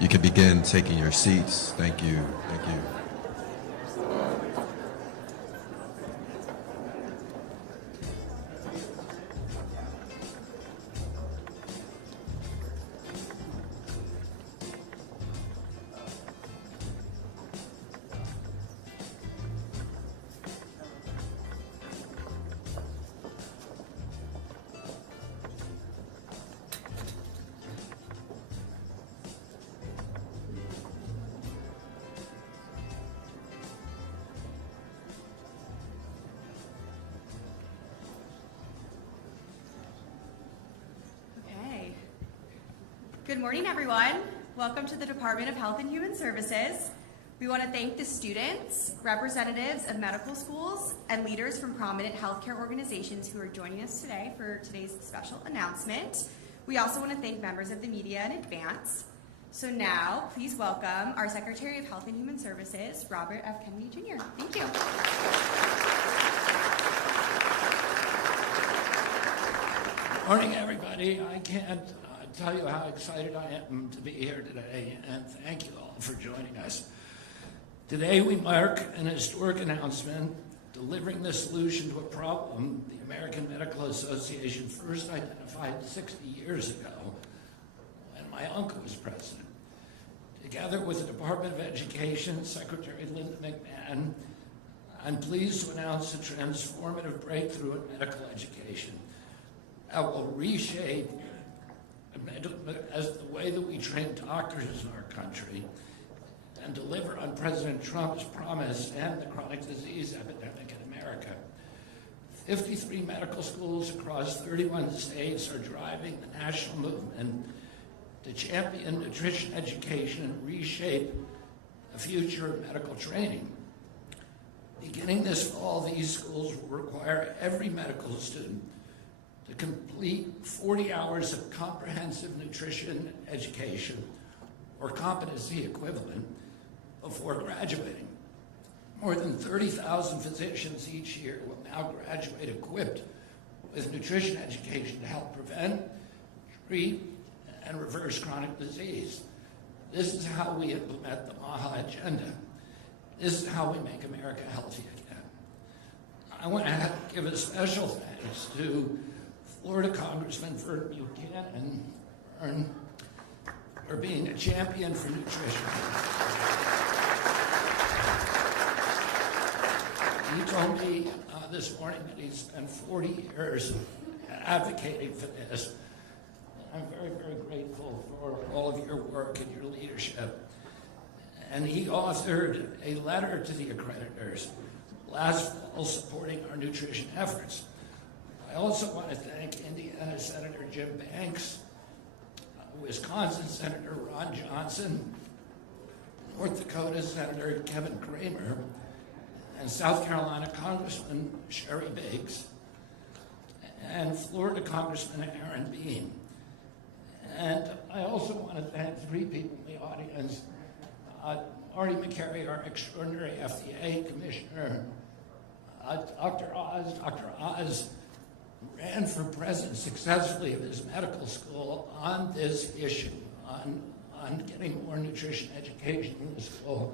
you can begin taking your seats. Thank you. Thank you. Good morning, everyone. Welcome to the Department of Health and Human Services. We want to thank the students, representatives of medical schools, and leaders from prominent healthcare organizations who are joining us today for today's special announcement. We also want to thank members of the media in advance. So now, please welcome our Secretary of Health and Human Services, Robert F. Kennedy Jr. Thank you. Good morning, everybody. I can't tell you how excited I am to be here today, and thank you all for joining us. Today we mark an historic announcement delivering the solution to a problem the American Medical Association first identified 60 years ago when my uncle was president. Together with the Department of Education Secretary Linda McMahon, I'm pleased to announce a transformative breakthrough in medical education that will reshape as the way that we train doctors in our country and deliver on President Trump's promise to end the chronic disease epidemic in America. 53 medical schools across 31 states are driving the national movement to champion nutrition education and reshape the future of medical training. Beginning this fall, these schools will require every medical student to complete 40 hours of comprehensive nutrition education or competency equivalent before graduating. More than 30,000 physicians each year will now graduate equipped with nutrition education to help prevent, treat, and reverse chronic disease. This is how we implement the MAHA agenda. This is how we make America healthy again. I want to give a special thanks to Florida Congressman Vern Buchanan for being a champion for nutrition. He told me this morning that he spent 40 years advocating for this. I'm very, very grateful for all of your work and your leadership. And he authored a letter to the accreditors last fall supporting our nutrition efforts. I also want to thank Indiana Senator Jim Banks, Wisconsin Senator Ron Johnson, North Dakota Senator Kevin Kramer, and South Carolina Congressman Sherry Biggs, and Florida Congressman Aaron Bean. And I also want to thank three people in the audience, Marty McCary, our extraordinary FDA commissioner, Dr. Oz ran for president successfully of his medical school on this issue, on getting more nutrition education in the school.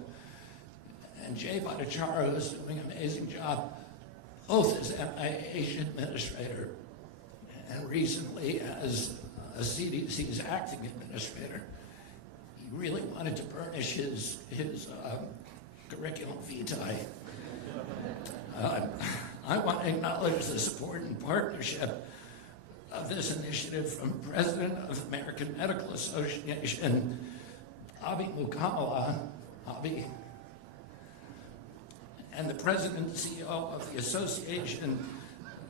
And Jay Bhattacharya is doing an amazing job, both as NIH administrator and recently as a CDC's acting administrator. He really wanted to burnish his curriculum vitae. I want to acknowledge the support and partnership of this initiative from President of the American Medical Association, Abhi Mukamala, Abhi, and the President and CEO of the Association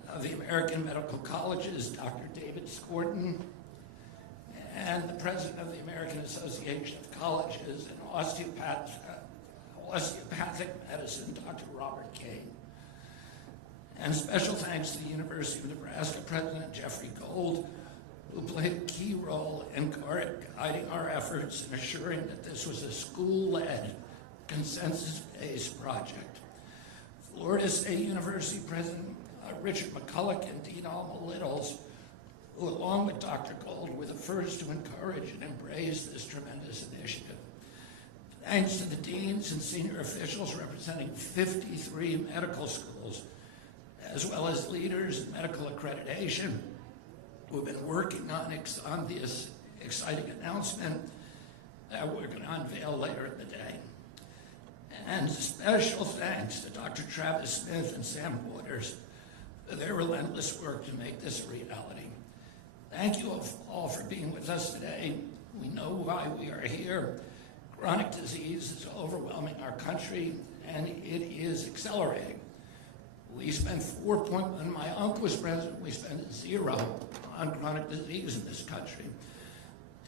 of the American Medical Colleges, Dr. David Scorton, and the President of the American Association of Colleges and Osteopathic Medicine, Dr. Robert K. And special thanks to the University of Nebraska President Jeffrey Gold, who played a key role in guiding our efforts in assuring that this was a school-led, consensus-based project. Florida State University President Richard McCulloch and Dean Alma Littles, who along with Dr. Gold were the first to encourage and embrace this tremendous initiative. Thanks to the deans and senior officials representing 53 medical schools, as well as leaders in medical accreditation who have been working on this exciting announcement that we're going to unveil later in the day. And special thanks to Dr. Travis Smith and Sam Waters for their relentless work to make this a reality. Thank you all for being with us today. We know why we are here. Chronic disease is overwhelming our country, and it is accelerating. We spend when my uncle was president, we spent 0 on chronic disease in this country.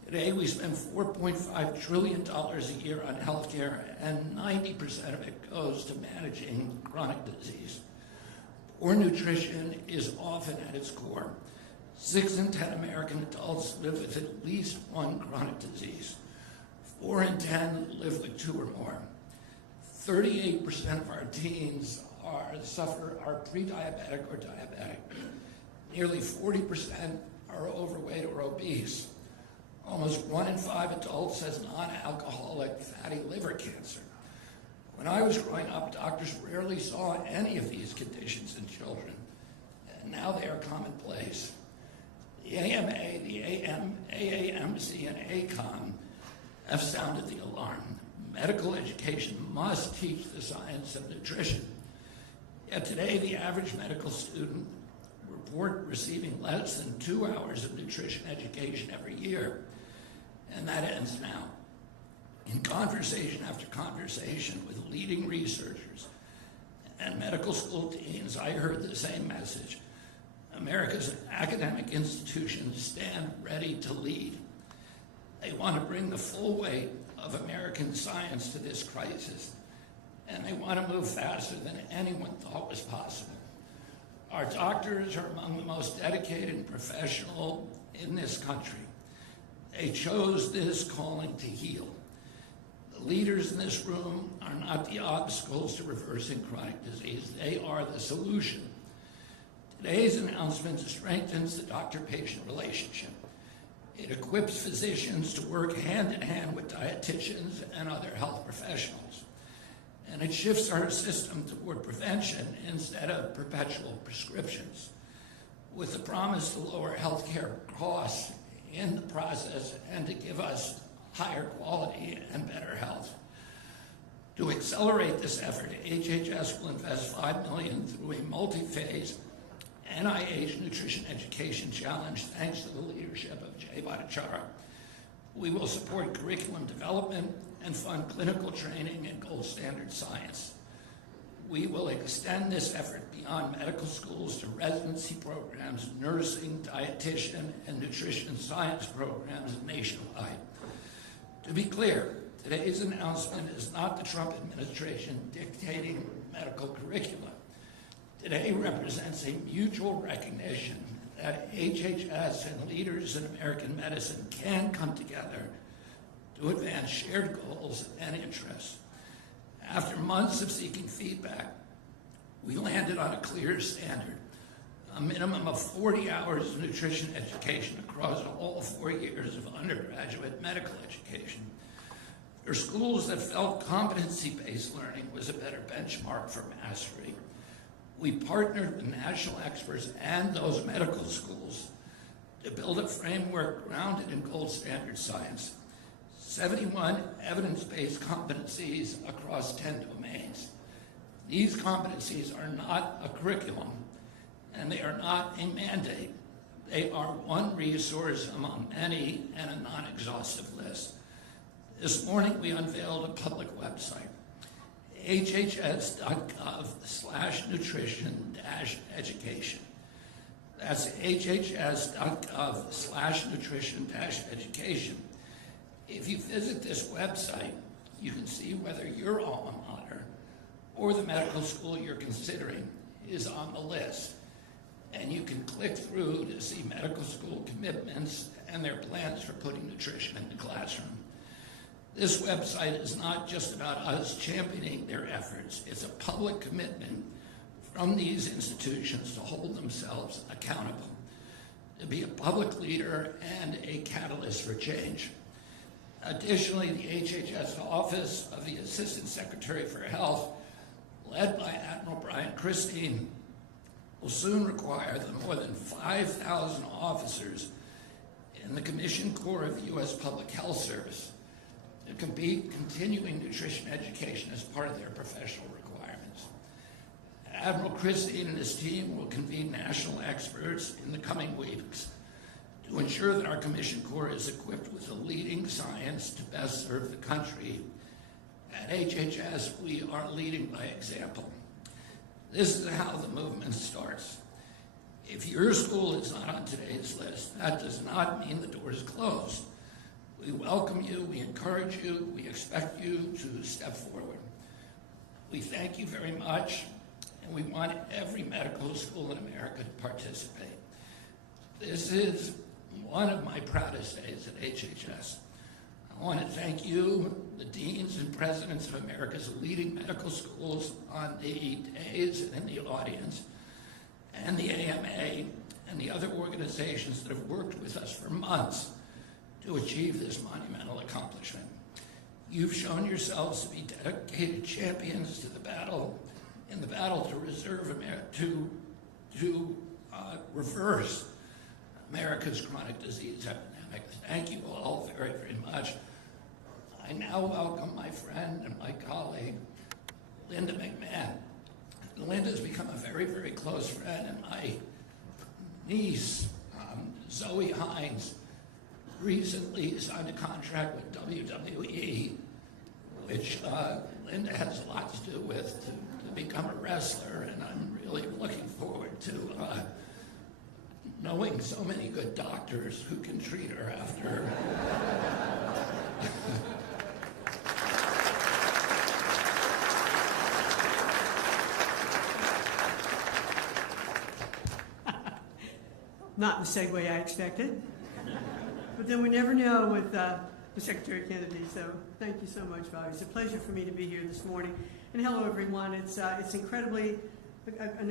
Today, we spend $4.5 trillion a year on healthcare, and 90% of it goes to managing chronic disease. Poor nutrition is often at its core. 6 in 10 American adults live with at least one chronic disease. 4 in 10 live with 2 or more. 38% of our teens are pre-diabetic or diabetic. Nearly 40% are overweight or obese. Almost 1 in 5 adults has non-alcoholic fatty liver cancer. When I was growing up, doctors rarely saw any of these conditions in children, and now they are commonplace. The AMA, the AAMC, and ACON have sounded the alarm. Medical education must teach the science of nutrition. Yet today, the average medical student report receiving less than 2 hours of nutrition education every year, and that ends now. In conversation after conversation with leading researchers and medical school deans, I heard the same message. America's academic institutions stand ready to lead. They want to bring the full weight of American science to this crisis, and they want to move faster than anyone thought was possible. Our doctors are among the most dedicated and professional in this country. They chose this calling to heal. The leaders in this room are not the obstacles to reversing chronic disease. They are the solution. Today's announcement strengthens the doctor-patient relationship. It equips physicians to work hand-in-hand with dietitians and other health professionals. And it shifts our system toward prevention instead of perpetual prescriptions, with the promise to lower healthcare costs in the process and to give us higher quality and better health. To accelerate this effort, HHS will invest $5 million through a multi-phase NIH Nutrition Education Challenge, thanks to the leadership of Jay Bhattacharya. We will support curriculum development and fund clinical training in gold standard science. We will extend this effort beyond medical schools to residency programs, nursing, dietitian, and nutrition science programs nationwide. To be clear, today's announcement is not the Trump administration dictating medical curricula. Today represents a mutual recognition that HHS and leaders in American medicine can come together to advance shared goals and interests. After months of seeking feedback, we landed on a clear standard, a minimum of 40 hours of nutrition education across all 4 years of undergraduate medical education. For schools that felt competency-based learning was a better benchmark for mastery, we partnered with national experts and those medical schools to build a framework grounded in gold standard science. 71 evidence-based competencies across 10 domains. These competencies are not a curriculum, and they are not a mandate. They are one resource among many and a non-exhaustive list. This morning, we unveiled a public website, hhs.gov/nutrition-education. That's hhs.gov/nutrition-education. If you visit this website, you can see whether your alma mater or the medical school you're considering is on the list. And you can click through to see medical school commitments and their plans for putting nutrition in the classroom. This website is not just about us championing their efforts. It's a public commitment from these institutions to hold themselves accountable, to be a public leader and a catalyst for change. Additionally, the HHS Office of the Assistant Secretary for Health, led by Admiral Brian Christine, will soon require the more than 5,000 officers in the Commissioned Corps of the U.S. Public Health Service to complete continuing nutrition education as part of their professional requirements. Admiral Christine and his team will convene national experts in the coming weeks to ensure that our Commissioned Corps is equipped with the leading science to best serve the country. At HHS, we are leading by example. This is how the movement starts. If your school is not on today's list, that does not mean the door is closed. We welcome you, we encourage you, we expect you to step forward. We thank you very much, and we want every medical school in America to participate. This is one of my proudest days at HHS. I want to thank you, the deans and presidents of America's leading medical schools on the days and in the audience, and the AMA and the other organizations that have worked with us for months to achieve this monumental accomplishment. You've shown yourselves to be dedicated champions to the battle, in the battle to reverse America's chronic disease epidemic. Thank you all very, very much. I now welcome my friend and my colleague, Linda McMahon. Linda's become a very, very close friend, and my niece, Zoe Hines, recently signed a contract with WWE, which Linda has a lot to do with, to become a wrestler, and I'm really looking forward to knowing so many good doctors who can treat her after. Not the segue I expected. But then we never know with Secretary Kennedy, so thank you so much, Bobby. It's a pleasure for me to be here this morning. And hello, everyone. It's an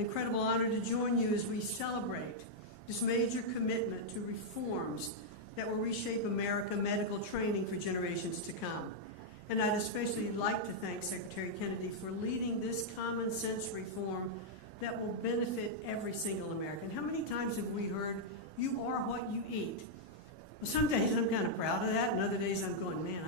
incredible honor to join you as we celebrate this major commitment to reforms that will reshape American medical training for generations to come. And I'd especially like to thank Secretary Kennedy for leading this common sense reform that will benefit every single American. How many times have we heard, you are what you eat? Well, some days I'm kind of proud of that, and other days I'm going, man,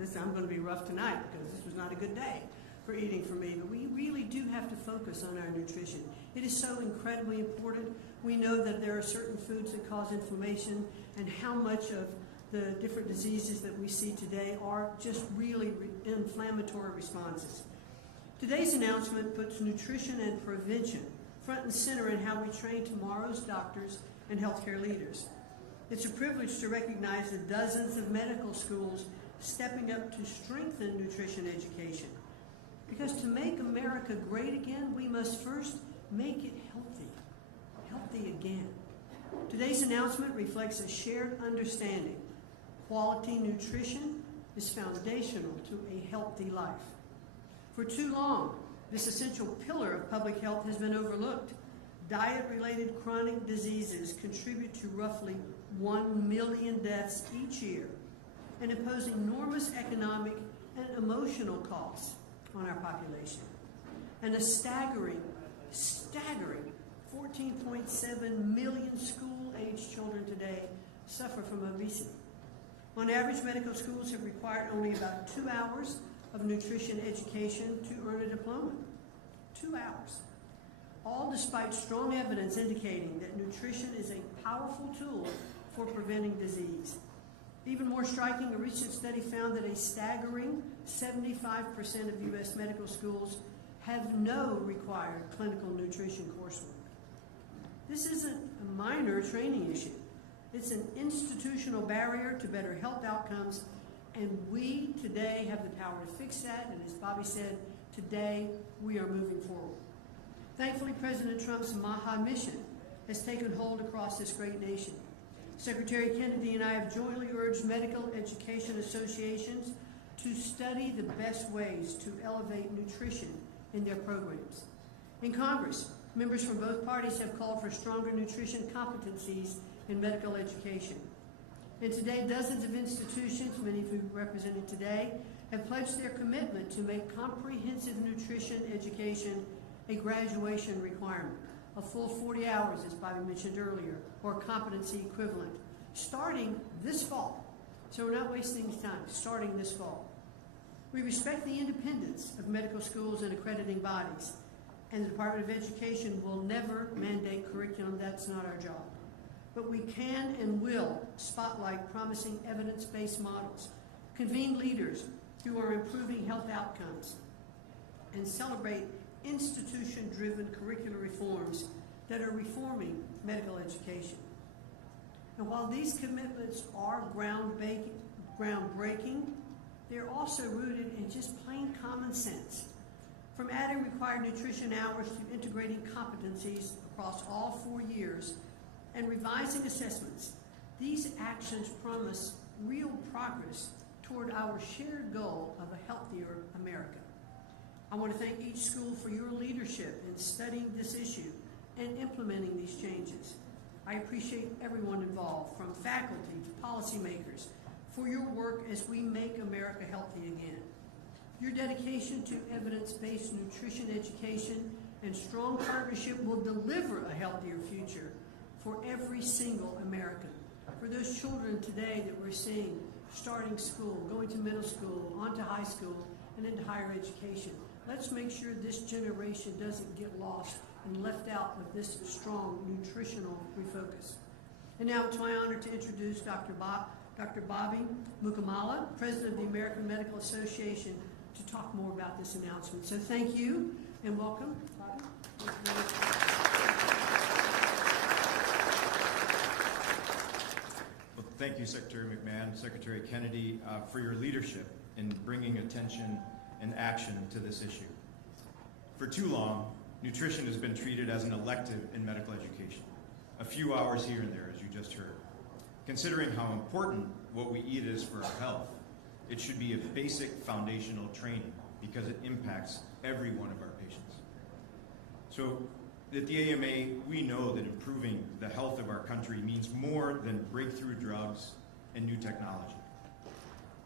I'm going to be rough tonight because this was not a good day for eating for me. But we really do have to focus on our nutrition. It is so incredibly important. We know that there are certain foods that cause inflammation, and how much of the different diseases that we see today are just really inflammatory responses. Today's announcement puts nutrition and prevention front and center in how we train tomorrow's doctors and healthcare leaders. It's a privilege to recognize the dozens of medical schools stepping up to strengthen nutrition education. Because to make America great again, we must first make it healthy again. Today's announcement reflects a shared understanding. Quality nutrition is foundational to a healthy life. For too long, this essential pillar of public health has been overlooked. Diet-related chronic diseases contribute to roughly 1 million deaths each year and impose enormous economic and emotional costs on our population. And a staggering 14.7 million school-aged children today suffer from obesity. On average, medical schools have required only about 2 hours of nutrition education to earn a diploma. 2 hours. All despite strong evidence indicating that nutrition is a powerful tool for preventing disease. Even more striking, a recent study found that a staggering 75% of U.S. medical schools have no required clinical nutrition coursework. This isn't a minor training issue. It's an institutional barrier to better health outcomes, and we today have the power to fix that, and as Bobby said, today we are moving forward. Thankfully, President Trump's MAHA mission has taken hold across this great nation. Secretary Kennedy and I have jointly urged medical education associations to study the best ways to elevate nutrition in their programs. In Congress, members from both parties have called for stronger nutrition competencies in medical education. And today, dozens of institutions, many of whom represented today, have pledged their commitment to make comprehensive nutrition education a graduation requirement, a full 40 hours, as Bobby mentioned earlier, or competency equivalent, starting this fall. So we're not wasting time, starting this fall. We respect the independence of medical schools and accrediting bodies, and the Department of Education will never mandate curriculum. That's not our job. But we can and will spotlight promising evidence-based models, convene leaders who are improving health outcomes, and celebrate institution-driven curricular reforms that are reforming medical education. And while these commitments are groundbreaking, they're also rooted in just plain common sense. From adding required nutrition hours to integrating competencies across all 4 years and revising assessments, these actions promise real progress toward our shared goal of a healthier America. I want to thank each school for your leadership in studying this issue and implementing these changes. I appreciate everyone involved, from faculty to policymakers, for your work as we make America healthy again. Your dedication to evidence-based nutrition education and strong partnership will deliver a healthier future for every single American. For those children today that we're seeing starting school, going to middle school, on to high school, and into higher education, let's make sure this generation doesn't get lost and left out with this strong nutritional refocus. And now it's my honor to introduce Dr. Bobby Mukamala, President of the American Medical Association, to talk more about this announcement. So thank you and welcome, Bobby. Well, thank you, Secretary McMahon, Secretary Kennedy, for your leadership in bringing attention and action to this issue. For too long, nutrition has been treated as an elective in medical education, a few hours here and there, as you just heard. Considering how important what we eat is for our health, it should be a basic foundational training because it impacts every one of our patients. So at the AMA, we know that improving the health of our country means more than breakthrough drugs and new technology.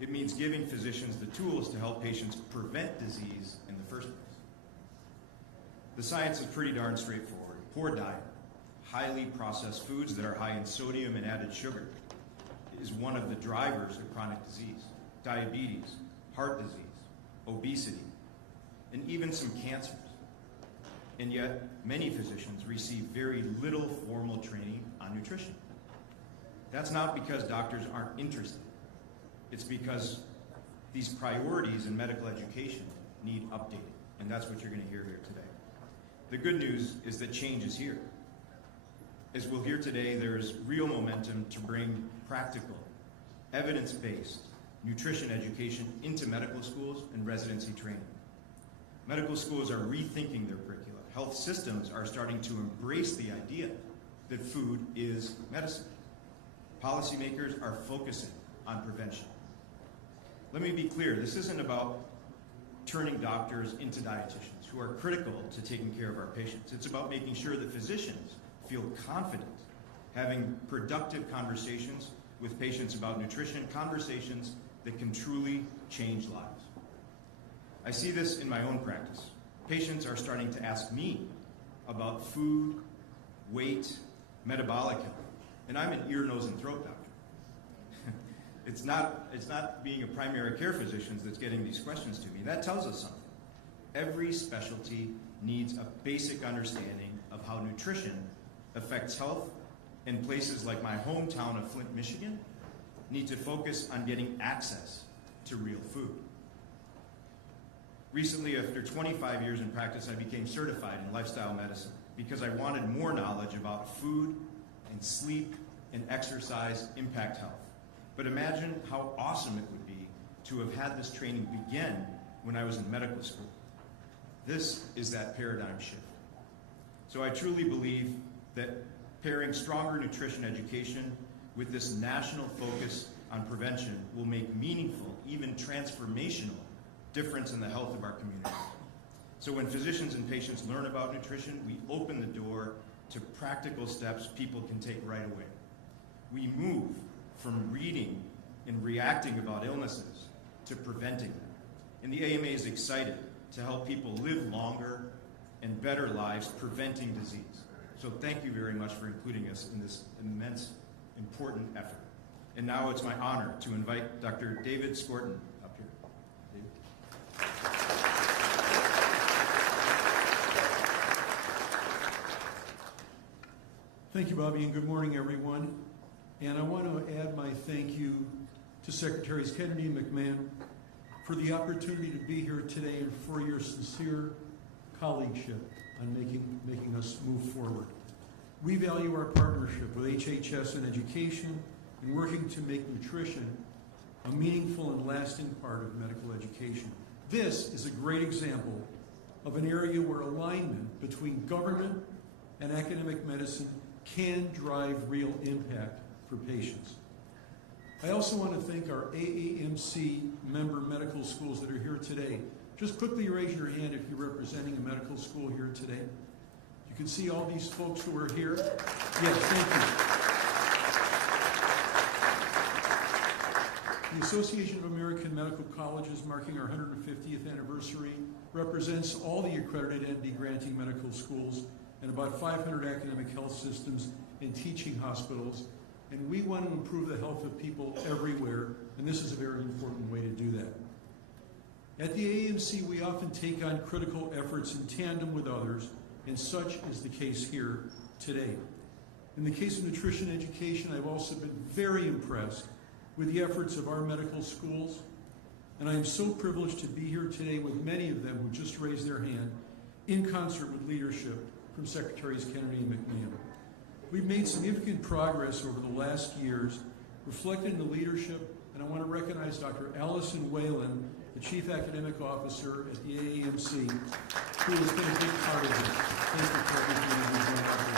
It means giving physicians the tools to help patients prevent disease in the first place. The science is pretty darn straightforward. Poor diet, highly processed foods that are high in sodium and added sugar is one of the drivers of chronic disease, diabetes, heart disease, obesity, and even some cancers. And yet, many physicians receive very little formal training on nutrition. That's not because doctors aren't interested. It's because these priorities in medical education need updating, and that's what you're going to hear here today. The good news is that change is here. As we'll hear today, there's real momentum to bring practical, evidence-based nutrition education into medical schools and residency training. Medical schools are rethinking their curricula. Health systems are starting to embrace the idea that food is medicine. Policymakers are focusing on prevention. Let me be clear, this isn't about turning doctors into dietitians who are critical to taking care of our patients. It's about making sure that physicians feel confident having productive conversations with patients about nutrition, conversations that can truly change lives. I see this in my own practice. Patients are starting to ask me about food, weight, metabolic health, and I'm an ear, nose, and throat doctor. It's not being a primary care physician that's getting these questions to me. That tells us something. Every specialty needs a basic understanding of how nutrition affects health, and places like my hometown of Flint, Michigan, need to focus on getting access to real food. Recently, after 25 years in practice, I became certified in lifestyle medicine because I wanted more knowledge about food and sleep and exercise impact health. But imagine how awesome it would be to have had this training begin when I was in medical school. This is that paradigm shift. So I truly believe that pairing stronger nutrition education with this national focus on prevention will make meaningful, even transformational, difference in the health of our community. So when physicians and patients learn about nutrition, we open the door to practical steps people can take right away. We move from reading and reacting about illnesses to preventing them. And the AMA is excited to help people live longer and better lives preventing disease. So thank you very much for including us in this immense, important effort. And now it's my honor to invite Dr. David Skorton up here. David. Thank you, Bobby, and good morning, everyone. And I want to add my thank you to Secretaries Kennedy and McMahon for the opportunity to be here today and for your sincere colleagueship on making us move forward. We value our partnership with HHS and education in working to make nutrition a meaningful and lasting part of medical education. This is a great example of an area where alignment between government and academic medicine can drive real impact for patients. I also want to thank our AAMC member medical schools that are here today. Just quickly raise your hand if you're representing a medical school here today. You can see all these folks who are here. Yes, thank you. The Association of American Medical Colleges, marking our 150th anniversary, represents all the accredited MD granting medical schools and about 500 academic health systems and teaching hospitals. And we want to improve the health of people everywhere, and this is a very important way to do that. At the AAMC, we often take on critical efforts in tandem with others, and such is the case here today. In the case of nutrition education, I've also been very impressed with the efforts of our medical schools, and I am so privileged to be here today with many of them who just raised their hand in concert with leadership from Secretaries Kennedy and McMahon. We've made significant progress over the last years, reflected in the leadership, and I want to recognize Dr. Allison Whalen, the Chief Academic Officer at the AAMC, who has been a big part of this. Thank you for everything you've done, Dr.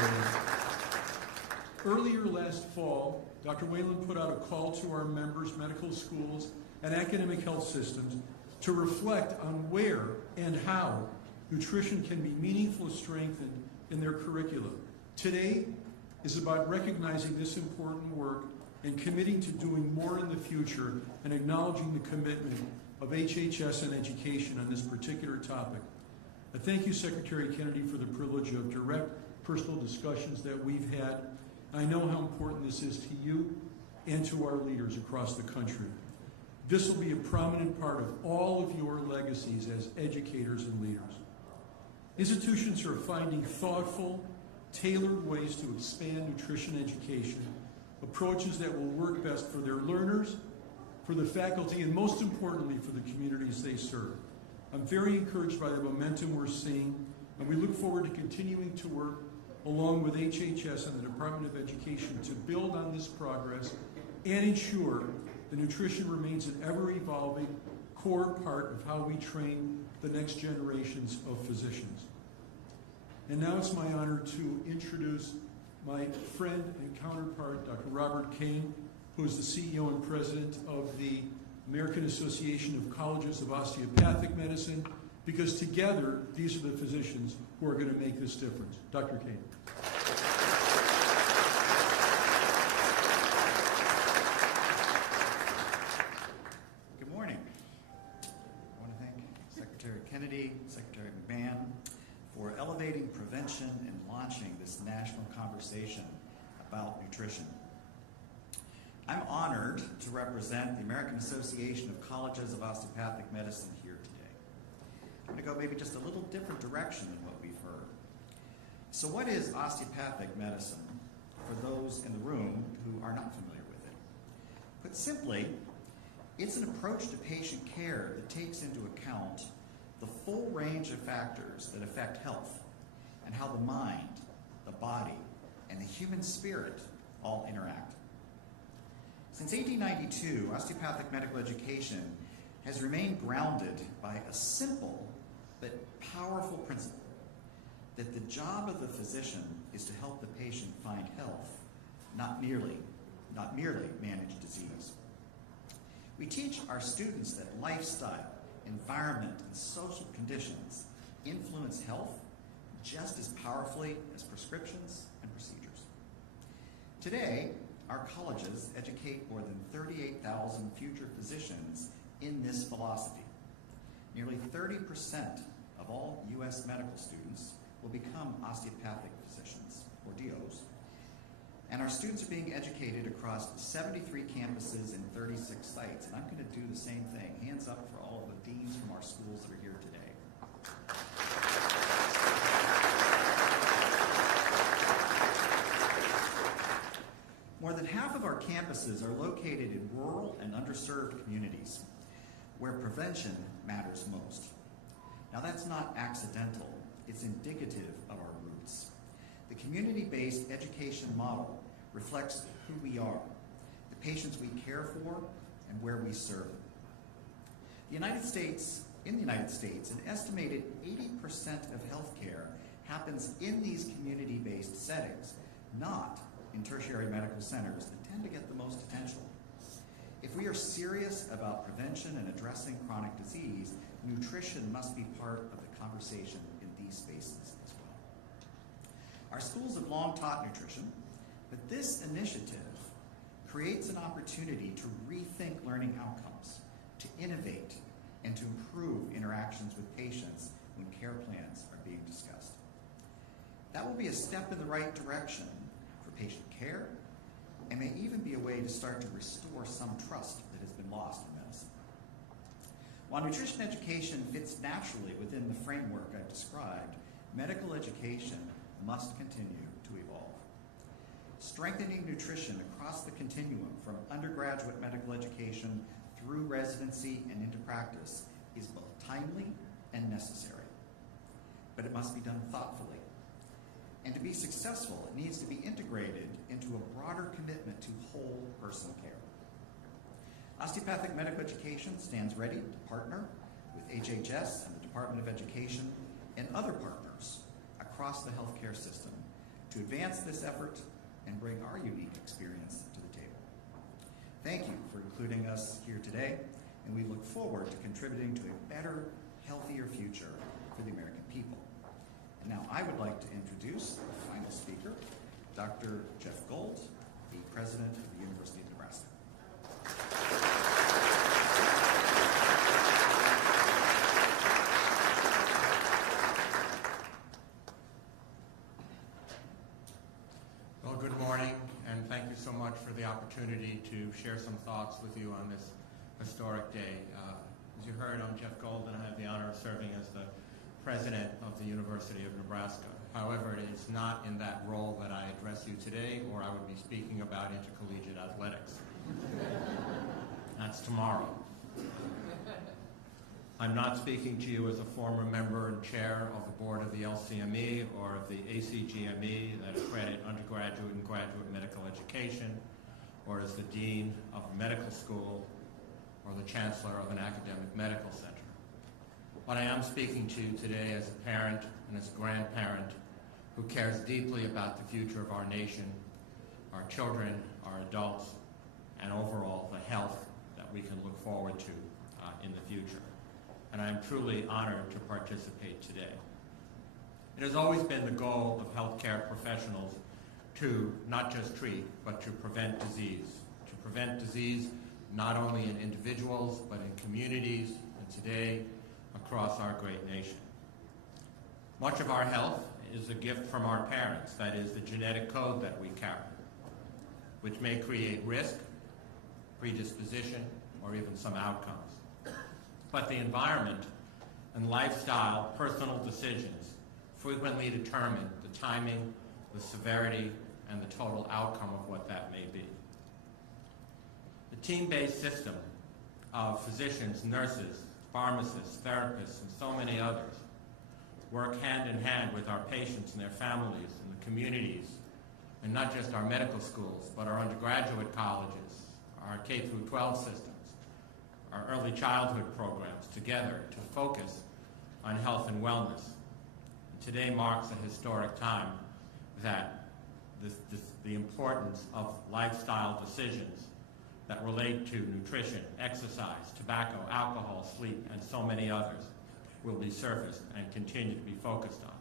Whalen. Earlier last fall, Dr. Whalen put out a call to our members, medical schools, and academic health systems to reflect on where and how nutrition can be meaningfully strengthened in their curricula. Today is about recognizing this important work and committing to doing more in the future and acknowledging the commitment of HHS and education on this particular topic. I thank you, Secretary Kennedy, for the privilege of direct personal discussions that we've had. I know how important this is to you and to our leaders across the country. This will be a prominent part of all of your legacies as educators and leaders. Institutions are finding thoughtful, tailored ways to expand nutrition education, approaches that will work best for their learners, for the faculty, and most importantly, for the communities they serve. I'm very encouraged by the momentum we're seeing, and we look forward to continuing to work along with HHS and the Department of Education to build on this progress and ensure that nutrition remains an ever-evolving core part of how we train the next generations of physicians. And now it's my honor to introduce my friend and counterpart, Dr. Robert Kane, who is the CEO and president of the American Association of Colleges of Osteopathic Medicine, because together, these are the physicians who are going to make this difference. Dr. Kane. Good morning. I want to thank Secretary Kennedy, Secretary McMahon, for elevating prevention and launching this national conversation about nutrition. I'm honored to represent the American Association of Colleges of Osteopathic Medicine here today. I'm going to go maybe just a little different direction than what we've heard. So what is osteopathic medicine for those in the room who are not familiar with it? Put simply, it's an approach to patient care that takes into account the full range of factors that affect health and how the mind, the body, and the human spirit all interact. Since 1892, osteopathic medical education has remained grounded by a simple but powerful principle that the job of the physician is to help the patient find health, not merely manage disease. We teach our students that lifestyle, environment, and social conditions influence health just as powerfully as prescriptions and procedures. Today, our colleges educate more than 38,000 future physicians in this philosophy. Nearly 30% of all U.S. medical students will become osteopathic physicians, or DOs. And our students are being educated across 73 campuses and 36 sites. And I'm going to do the same thing. Hands up for all of the deans from our schools that are here today. More than half of our campuses are located in rural and underserved communities where prevention matters most. Now that's not accidental, it's indicative of our roots. The community-based education model reflects who we are, the patients we care for, and where we serve. In the United States, an estimated 80% of healthcare happens in these community-based settings, not in tertiary medical centers that tend to get the most attention. If we are serious about prevention and addressing chronic disease, nutrition must be part of the conversation in these spaces as well. Our schools have long taught nutrition, but this initiative creates an opportunity to rethink learning outcomes, to innovate, and to improve interactions with patients when care plans are being discussed. That will be a step in the right direction for patient care, and may even be a way to start to restore some trust that has been lost in medicine. While nutrition education fits naturally within the framework I've described, medical education must continue to evolve. Strengthening nutrition across the continuum from undergraduate medical education through residency and into practice is both timely and necessary. But it must be done thoughtfully. And to be successful, it needs to be integrated into a broader commitment to whole person care. Osteopathic medical education stands ready to partner with HHS and the Department of Education and other partners across the healthcare system to advance this effort and bring our unique experience to the table. Thank you for including us here today, and we look forward to contributing to a better, healthier future for the American people. And now I would like to introduce the final speaker, Dr. Jeff Gold, the President of the University of Nebraska. Well, good morning, and thank you so much for the opportunity to share some thoughts with you on this historic day. As you heard, I'm Jeff Gold, and I have the honor of serving as the President of the University of Nebraska. However, it is not in that role that I address you today, or I would be speaking about intercollegiate athletics. That's tomorrow. I'm not speaking to you as a former member and chair of the board of the LCME or of the ACGME that accredit undergraduate and graduate medical education, or as the dean of a medical school or the chancellor of an academic medical center. But I am speaking to you today as a parent and as a grandparent who cares deeply about the future of our nation, our children, our adults, and overall the health that we can look forward to in the future. And I am truly honored to participate today. It has always been the goal of healthcare professionals to not just treat, but to prevent disease. To prevent disease not only in individuals, but in communities, and today, across our great nation. Much of our health is a gift from our parents, that is, the genetic code that we carry, which may create risk, predisposition, or even some outcomes. But the environment and lifestyle personal decisions frequently determine the timing, the severity, and the total outcome of what that may be. The team-based system of physicians, nurses, pharmacists, therapists, and so many others work hand in hand with our patients and their families and the communities, and not just our medical schools, but our undergraduate colleges, our K-12 systems, our early childhood programs together to focus on health and wellness. And today marks a historic time that the importance of lifestyle decisions that relate to nutrition, exercise, tobacco, alcohol, sleep, and so many others will be surfaced and continue to be focused on.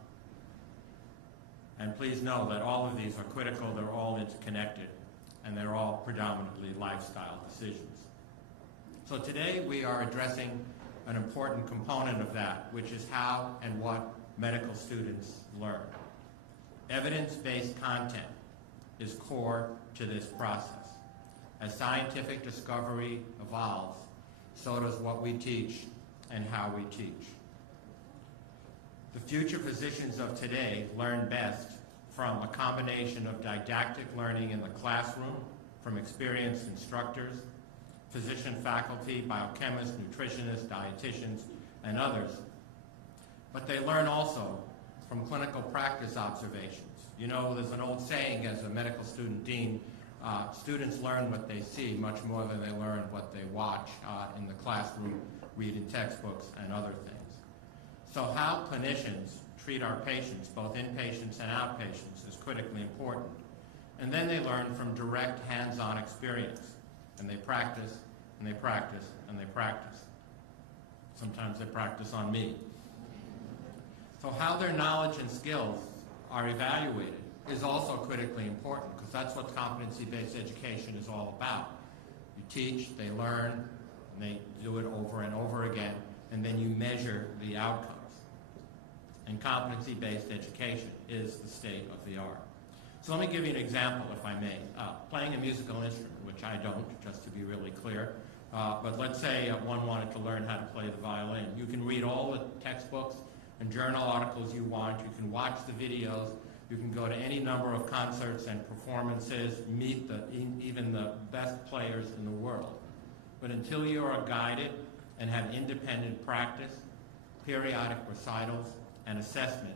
And please know that all of these are critical, they're all interconnected, and they're all predominantly lifestyle decisions. So today we are addressing an important component of that, which is how and what medical students learn. Evidence-based content is core to this process. As scientific discovery evolves, so does what we teach and how we teach. The future physicians of today learn best from a combination of didactic learning in the classroom, from experienced instructors, physician faculty, biochemists, nutritionists, dietitians, and others. But they learn also from clinical practice observations. You know, there's an old saying as a medical student dean, students learn what they see much more than they learn what they watch in the classroom, read in textbooks, and other things. So how clinicians treat our patients, both inpatients and outpatients, is critically important. And then they learn from direct hands-on experience, and they practice, and they practice, and they practice. Sometimes they practice on me. So how their knowledge and skills are evaluated is also critically important, because that's what competency-based education is all about. You teach, they learn, and they do it over and over again, and then you measure the outcomes. And competency-based education is the state of the art. So let me give you an example, if I may. Playing a musical instrument, which I don't, just to be really clear, but let's say one wanted to learn how to play the violin. You can read all the textbooks and journal articles you want. You can watch the videos. You can go to any number of concerts and performances, meet even the best players in the world. But until you are guided and have independent practice, periodic recitals, and assessment,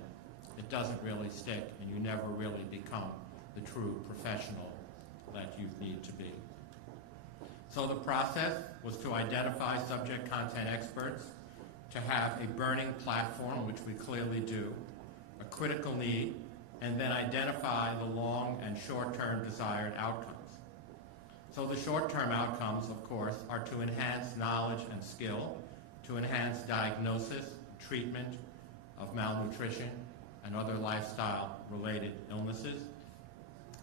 it doesn't really stick, and you never really become the true professional that you need to be. So the process was to identify subject content experts, to have a burning platform, which we clearly do, a critical need, and then identify the long and short-term desired outcomes. So the short-term outcomes, of course, are to enhance knowledge and skill, to enhance diagnosis, treatment of malnutrition and other lifestyle-related illnesses,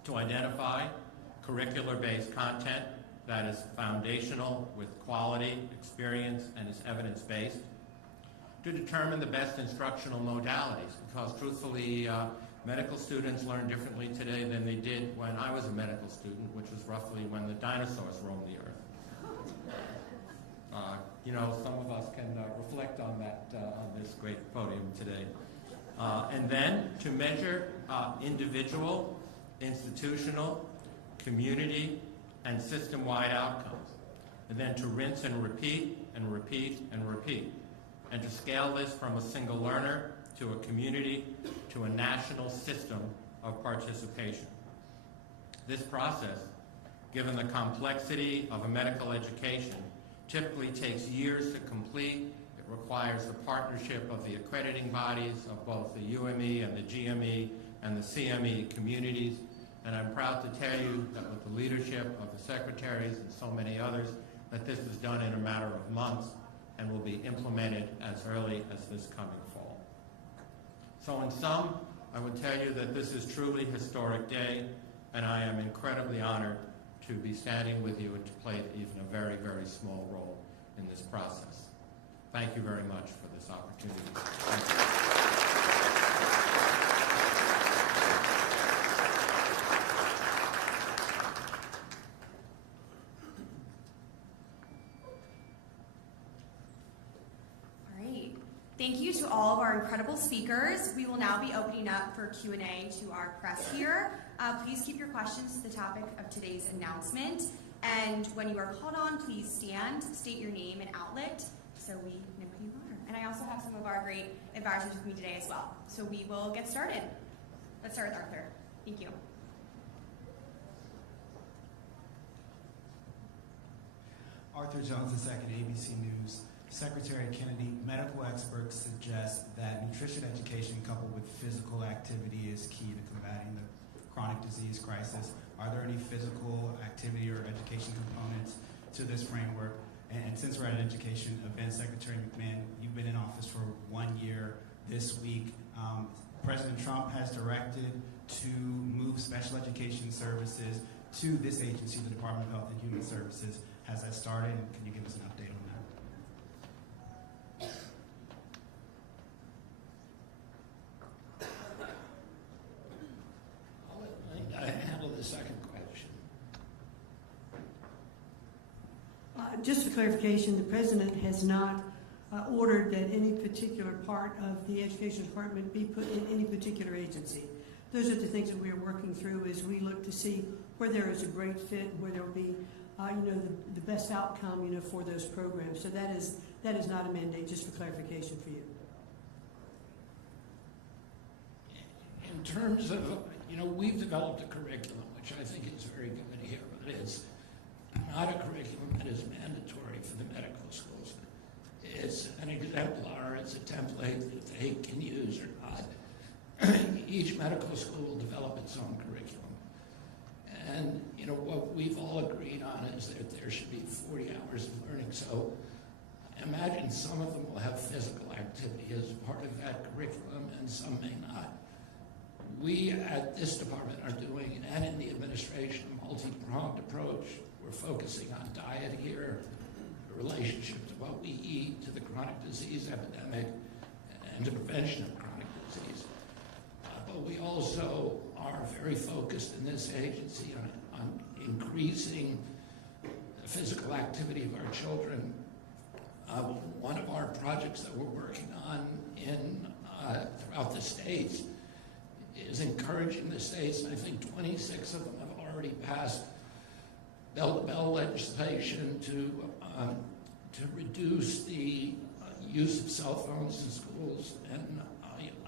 to identify curricular-based content that is foundational with quality, experience, and is evidence-based, to determine the best instructional modalities, because truthfully, medical students learn differently today than they did when I was a medical student, which was roughly when the dinosaurs roamed the earth. You know, some of us can reflect on that on this great podium today. And then to measure individual, institutional, community, and system-wide outcomes. And then to rinse and repeat and repeat and repeat. And to scale this from a single learner to a community to a national system of participation. This process, given the complexity of a medical education, typically takes years to complete. It requires the partnership of the accrediting bodies of both the UME and the GME and the CME communities. And I'm proud to tell you that with the leadership of the secretaries and so many others, that this is done in a matter of months and will be implemented as early as this coming fall. So in sum, I would tell you that this is truly a historic day, and I am incredibly honored to be standing with you and to play even a very, very small role in this process. Thank you very much for this opportunity. Thank you. Thank you to all of our incredible speakers. We will now be opening up for Q&A to our press here. Please keep your questions to the topic of today's announcement. And when you are called on, please stand, state your name and outlet so we know who you are. And I also have some of our great advisors with me today as well. So we will get started. Let's start with Arthur. Thank you. Arthur Jones, the second ABC News. Secretary Kennedy, medical experts suggest that nutrition education coupled with physical activity is key to combating the chronic disease crisis. Are there any physical activity or education components to this framework? And since we're at an education event, Secretary McMahon, you've been in office for 1 year this week. President Trump has directed to move special education services to this agency, the Department of Health and Human Services. Has that started, and can you give us an update on that? I'll let Linda handle the second question. Just for clarification, the President has not ordered that any particular part of the Education Department be put in any particular agency. Those are the things that we are working through as we look to see where there is a great fit, where there will be, the best outcome, for those programs. So that is not a mandate, just for clarification for you. In terms of, we've developed a curriculum, which I think is very good here, but it's not a curriculum that is mandatory for the medical schools. It's an exemplar, it's a template that they can use or not. Each medical school will develop its own curriculum. And, what we've all agreed on is that there should be 40 hours of learning. So imagine some of them will have physical activity as part of that curriculum and some may not. We at this department are doing, and in the administration, a multi-pronged approach. We're focusing on diet here, the relationship to what we eat, to the chronic disease epidemic, and to prevention of chronic disease. But we also are very focused in this agency on increasing the physical activity of our children. One of our projects that we're working on throughout the states is encouraging the states, and I think 26 of them have already passed bell-to-bell legislation to reduce the use of cell phones in schools. And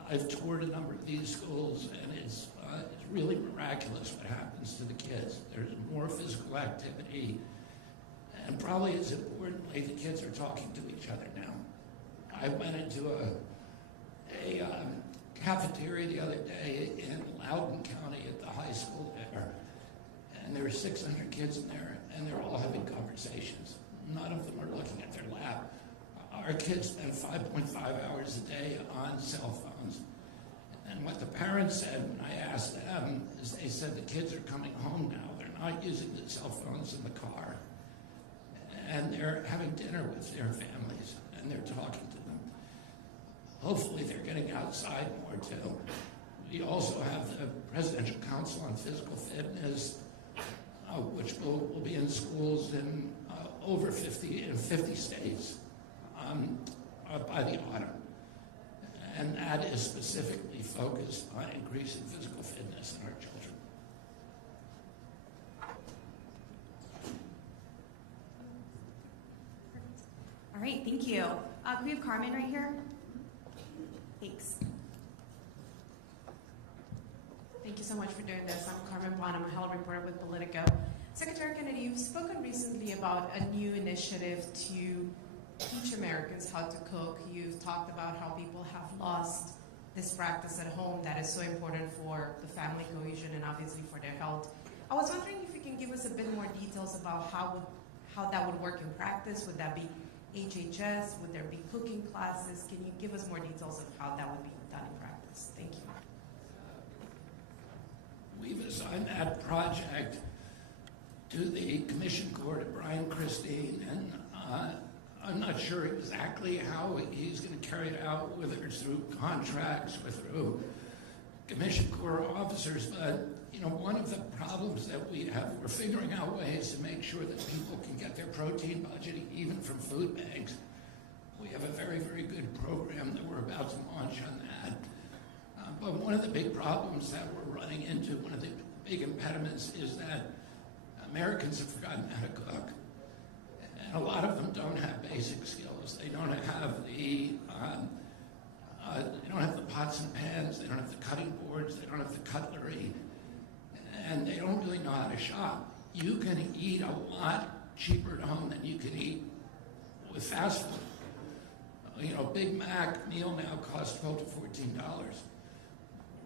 I've toured a number of these schools, and it's really miraculous what happens to the kids. There's more physical activity, and probably as importantly, the kids are talking to each other now. I went into a cafeteria the other day in Loudoun County at the high school there, and there were 600 kids in there, and they're all having conversations. None of them are looking at their lap. Our kids spend 5.5 hours a day on cell phones. And what the parents said when I asked them is they said the kids are coming home now. They're not using the cell phones in the car. And they're having dinner with their families, and they're talking to them. Hopefully they're getting outside more too. We also have the Presidential Council on Physical Fitness, which will be in schools in over 50 states by the autumn. And that is specifically focused on increasing physical fitness in our children. All right, thank you. Can we have Carmen right here? Thanks. Thank you so much for doing this. I'm Carmen Blanc. I'm a health reporter with Politico. Secretary Kennedy, you've spoken recently about a new initiative to teach Americans how to cook. You've talked about how people have lost this practice at home that is so important for the family cohesion and obviously for their health. I was wondering if you can give us a bit more details about how that would work in practice. Would that be HHS? Would there be cooking classes? Can you give us more details of how that would be done in practice? Thank you. We've assigned that project to the Commission Court of Brian Christine, and I'm not sure exactly how he's going to carry it out, whether it's through contracts or through Commission Corps officers. But one of the problems that we have, we're figuring out ways to make sure that people can get their protein budget even from food banks. We have a very, very good program that we're about to launch on that. But one of the big problems that we're running into, one of the big impediments, is that Americans have forgotten how to cook. And a lot of them don't have basic skills. They don't have the pots and pans, they don't have the cutting boards, they don't have the cutlery, and they don't really know how to shop. You can eat a lot cheaper at home than you can eat with fast food. Big Mac meal now costs $12 to $14.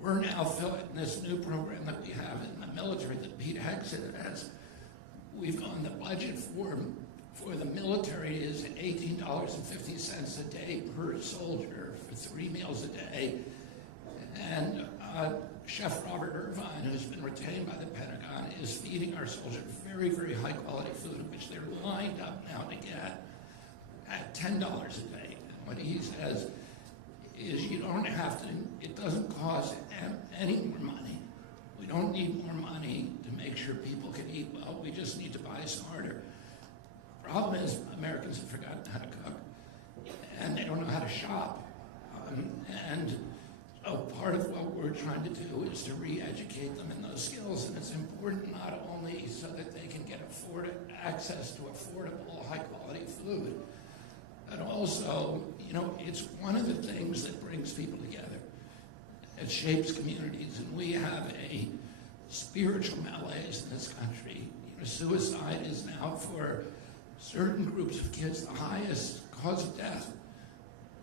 We're now filling this new program that we have in the military that Pete Hexit has. We've gone, the budget for the military is $18.50 a day per soldier for 3 meals a day. And Chef Robert Irvine, who's been retained by the Pentagon, is feeding our soldiers very, very high quality food, which they're lined up now to get at $10 a day. And what he says is you don't have to, it doesn't cost any more money. We don't need more money to make sure people can eat well. We just need to buy smarter. Problem is, Americans have forgotten how to cook, and they don't know how to shop. And so part of what we're trying to do is to re-educate them in those skills, and it's important not only so that they can get access to affordable, high-quality food, but also, you know, it's one of the things that brings people together. It shapes communities, and we have a spiritual malaise in this country. You know, suicide is now, for certain groups of kids, the highest cause of death.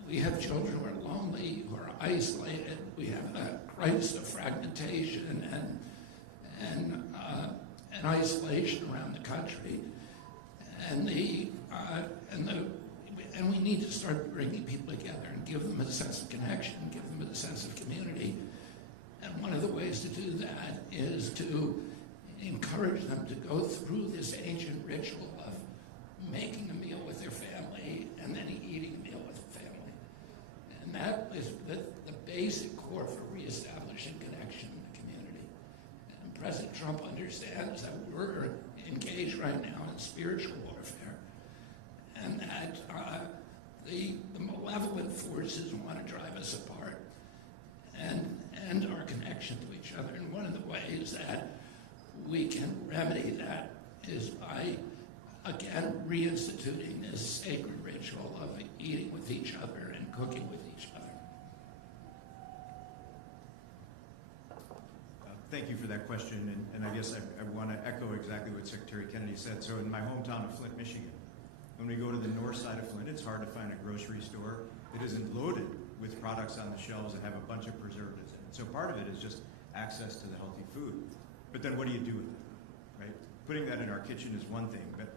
We have children who are lonely, who are isolated. We have a crisis of fragmentation and isolation around the country, and we need to start bringing people together and give them a sense of connection, give them a sense of community. And one of the ways to do that is to encourage them to go through this ancient ritual of making a meal with their family and then eating a meal with the family. And that is the basic core for reestablishing connection in the community. And President Trump understands that we're engaged right now in spiritual warfare, and that the malevolent forces want to drive us apart and end our connection to each other. And one of the ways that we can remedy that is by, again, reinstituting this sacred ritual of eating with each other and cooking with each other. Thank you for that question, and I guess I want to echo exactly what Secretary Kennedy said. So in my hometown of Flint, Michigan, when we go to the north side of Flint, it's hard to find a grocery store that isn't loaded with products on the shelves that have a bunch of preservatives in it. So part of it is just access to the healthy food. But then what do you do with it, right? Putting that in our kitchen is one thing, but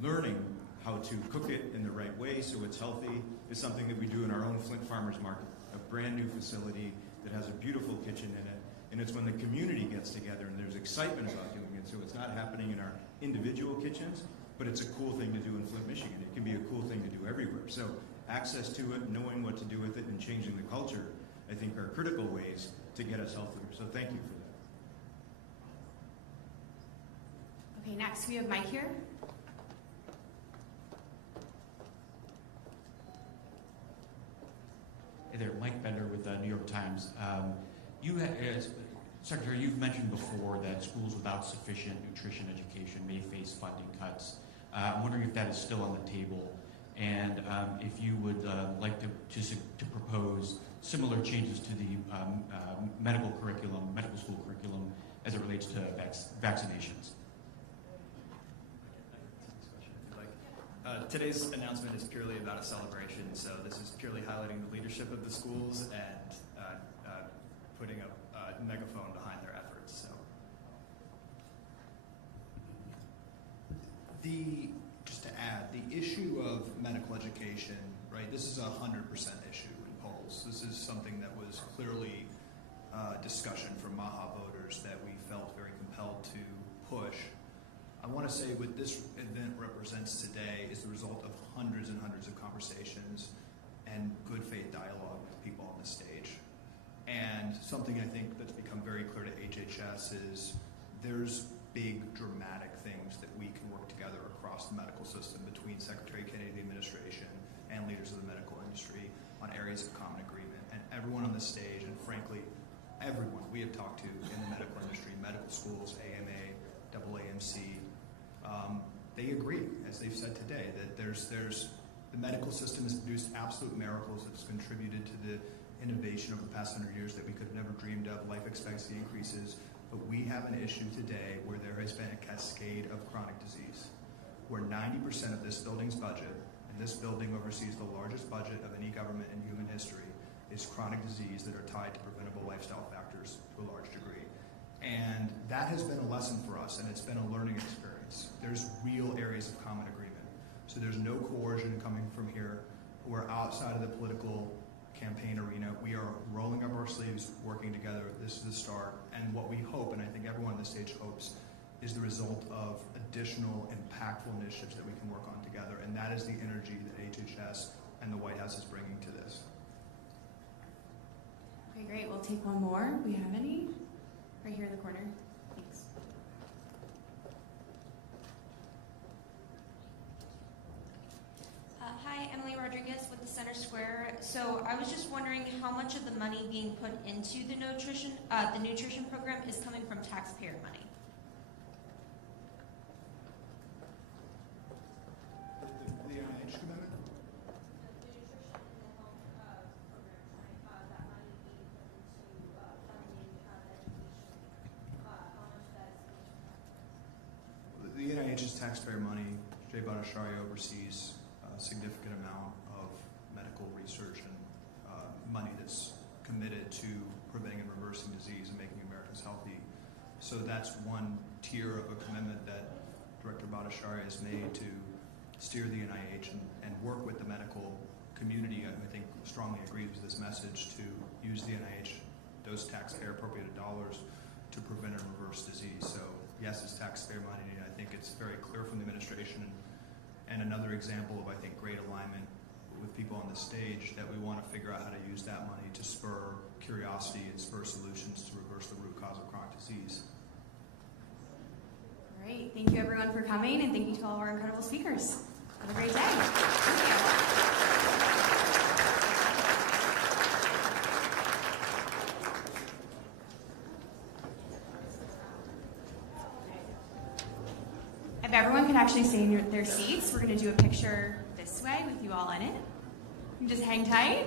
learning how to cook it in the right way so it's healthy is something that we do in our own Flint Farmers Market, a brand new facility that has a beautiful kitchen in it. And it's when the community gets together and there's excitement about doing it. So it's not happening in our individual kitchens, but it's a cool thing to do in Flint, Michigan. It can be a cool thing to do everywhere. So access to it, knowing what to do with it, and changing the culture, I think, are critical ways to get us healthier. So thank you for that. Okay, next we have Mike here. Hey there, Mike Bender with the New York Times. Secretary, you've mentioned before that schools without sufficient nutrition education may face funding cuts. I'm wondering if that is still on the table, and if you would like to propose similar changes to the medical school curriculum, as it relates to vaccinations. Today's announcement is purely about a celebration, so this is purely highlighting the leadership of the schools and putting a megaphone behind their efforts. So, just to add, the issue of medical education, right? This is a 100% issue in polls. This is something that was clearly discussion from MAHA voters that we felt very compelled to push. I want to say what this event represents today is the result of hundreds and hundreds of conversations and good faith dialogue with people on the stage. And something I think that's become very clear to HHS is there's big dramatic things that we can work together across the medical system between Secretary Kennedy, the administration, and leaders of the medical industry on areas of common agreement. And everyone on the stage, and frankly, everyone we have talked to in the medical industry, medical schools, AMA, AAMC, they agree, as they've said today, that the medical system has produced absolute miracles that's contributed to the innovation over the past 100 years that we could have never dreamed of, life expectancy increases, but we have an issue today where there has been a cascade of chronic disease, where 90% of this building's budget, and this building oversees the largest budget of any government in human history, is chronic disease that are tied to preventable lifestyle factors to a large degree. And that has been a lesson for us, and it's been a learning experience. There's real areas of common agreement. So there's no coercion coming from here. We're outside of the political campaign arena. We are rolling up our sleeves, working together. This is the start. And what we hope, and I think everyone on the stage hopes, is the result of additional impactful initiatives that we can work on together. And that is the energy that HHS and the White House is bringing to this. Okay, great. We'll take one more. We have any? Right here in the corner. Thanks. Hi, Emily Rodriguez with the Center Square. So I was just wondering how much of the money being put into the nutrition program is coming from taxpayer money? The NIH commitment? The NIH's taxpayer money, Jay Bhattacharya oversees a significant amount of medical research and money that's committed to preventing and reversing disease and making Americans healthy. So that's one tier of a commitment that Director Bhattacharya has made to steer the NIH and work with the medical community. I think strongly agrees with this message to use the NIH, those taxpayer appropriated dollars, to prevent and reverse disease. So yes, it's taxpayer money, and I think it's very clear from the administration and another example of, I think, great alignment with people on the stage that we want to figure out how to use that money to spur curiosity and spur solutions to reverse the root cause of chronic disease. Great. Thank you everyone for coming, and thank you to all of our incredible speakers. Have a great day. Thank you. If everyone could actually stay in their seats, we're going to do a picture this way with you all in it. You can just hang tight.